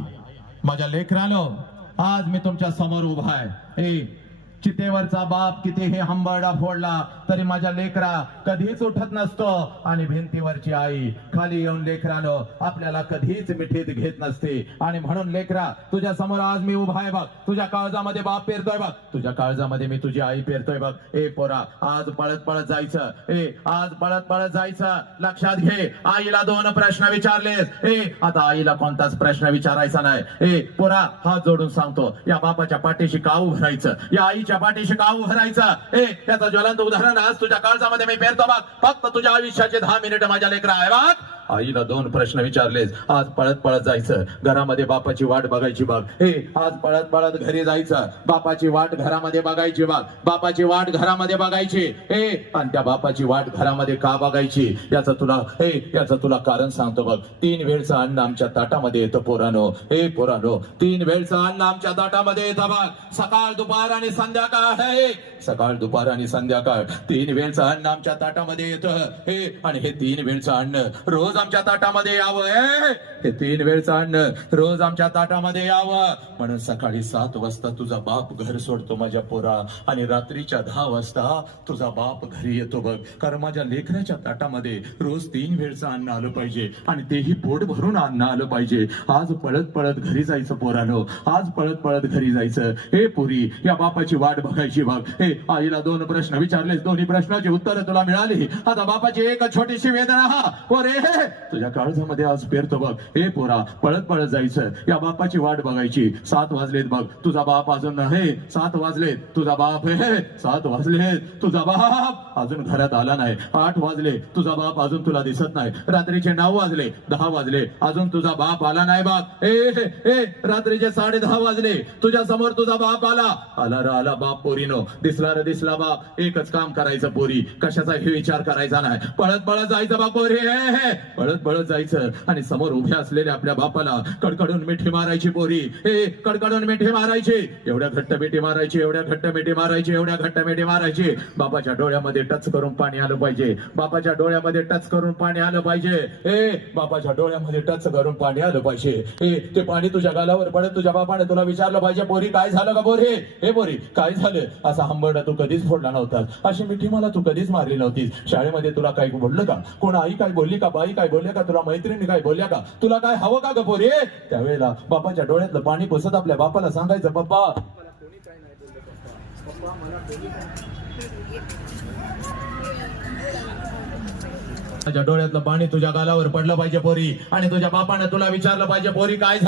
आई माझ्या लेकरानो आज मी तुमच्यासमोर उभा आहे. ए चितेवरचा बाप किती हे हंबरडा फोडला तरी माझ्या लेकरा कधीच उठत नसतो. आणि भिंतीवरची आई खाली येऊन लेकरानं आपल्याला कधीच मिठीत घेत नसते. आणि म्हणून लेकरा तुझ्या समोर आज मी उभा आहे बघ. तुझ्या काळजामध्ये बाप पेरतोय बघ. तुझ्या काळजामध्ये मी तुझी आई पेरतोय बघ. ए पोरा आज पळत पळत जायचं. ए आज पळत पळत जायचं. लक्षात घे आईला दोन प्रश्न विचारलेस. ए आता आईला कोणताच प्रश्न विचारायचा नाही. ए पोरा हात जोडून सांगतो. या बापाच्या पाठीशी का उभरायचं या आईच्या पाठीशी का उभं राहायचं ए त्याचं ज्वलंत उदाहरण आज तुझ्या काळजामध्ये मी पेरतो बघ. फक्त तुझ्या आयुष्याचे दहा मिनिट माझ्या लेकरा आहे बघ. आईला दोन प्रश्न विचारलेस आज पळत पळत जायचं. घरामध्ये बापाची वाट बघायची बाग हे आज पळत पळत घरी जायचं. बापाची वाट घरामध्ये बघायची बाग बापाची वाट घरामध्ये बघायची. हे आणि त्या बापाची वाट घरामध्ये का बघायची? याचं तुला हे याचं तुला कारण सांगतो बघ. तीन वेळचं अन्न आमच्या ताटामध्ये येतं पोरानो. हे पोरानो तीन वेळचं अन्न आमच्या ताटामध्ये येतं बघ. सकाळ दुपार आणि संध्याकाळ. हे. सकाळ दुपार आणि संध्याकाळ. तीन वेळचं अन्न आमच्या ताटामध्ये येतं. हे आणि हे तीन वेळचं अन्न रोज आमच्या ताटामध्ये यावं ए हे तीन वेळचं अन्न रोज आमच्या ताटामध्ये यावं. म्हणून सकाळी सात वाजता तुझा बाप घर सोडतो माझ्या पोरा. आणि रात्रीच्या दहा वाजता तुझा बाप घरी येतो बघ. कारण माझ्या लेकराच्या ताटामध्ये रोज तीन वेळचं अन्न आलं पाहिजे. आणि तेही पोट भरून अन्न आलं पाहिजे. आज पळत पळत घरी जायचं पोरानो. आज पळत पळत घरी जायचं. हे पुरी या बापाची वाट बघायची बघ. हे आईला दोन प्रश्न विचारले दोन्ही प्रश्नाची उत्तरं तुला मिळाली. आता बापाची एक छोटीशी वेदना. हा रे पोरे तुझ्या काळजामध्ये आज पेरतो बघ. हे पोरा पळत पळत जायचं. या बापाची वाट बघायची. सात वाजलेत बघ. तुझा बाप अजून नाही. सात वाजलेत. तुझा बाप हे सात वाजलेत. तुझा बाप अजून घरात आला नाही. आठ वाजले. तुझा बाप अजून तुला दिसत नाही. रात्रीचे नऊ वाजले. दहा वाजले. अजून तुझा बाप आला नाही बाप ए ए रात्रीचे साडे दहा वाजले. तुझ्या समोर तुझा बाप आला. आला र आला बाप पोरीनो. दिसला र दिसला बाप. एकच काम करायचं पोरी. कशाचा हे विचार करायचा नाही. पळत पळत जायचं बाप पोरी. हे. पळत पळत जायचं आणि समोर उभ्या असलेल्या आपल्या बापाला कडकडून मिठी मारायची पोरी. हे कडकडून मिठी मारायची. एवढ्या घट्ट मिठी मारायची एवढ्या घट्ट मिठी मारायची एवढ्या घट्ट मिठी मारायची. बापाच्या डोळ्यामध्ये टच करून पाणी आलं पाहिजे. बापाच्या डोळ्यामध्ये टच करून पाणी आलं पाहिजे. ए बापाच्या डोळ्यामध्ये टच करून पाणी आलं पाहिजे. हे ते पाणी तुझ्या गालावर पडत तुझ्या बापाने तुला विचारलं पाहिजे पोरी काय झालं का बोरी हे बोरी काय झालं? असा हंबरडा तू कधीच फोडला नव्हतास अशी मिठी मला तू कधीच मारली नव्हतीस. शाळेमध्ये तुला काही बोललं का? कोण आई काय बोलली का? बाई काय बोलल्या का? तुला मैत्रिणी काय बोलल्या का? तुला काय हवं का ग पोरी? त्यावेळेला बापाच्या डोळ्यातलं पाणी पुसत आपल्या बापाला सांगायचं बाप्पा. माझ्या डोळ्यातलं पाणी तुझ्या गालावर पडलं पाहिजे पोरी. आणि तुझ्या बापाने तुला विचारलं पाहिजे पोरी काय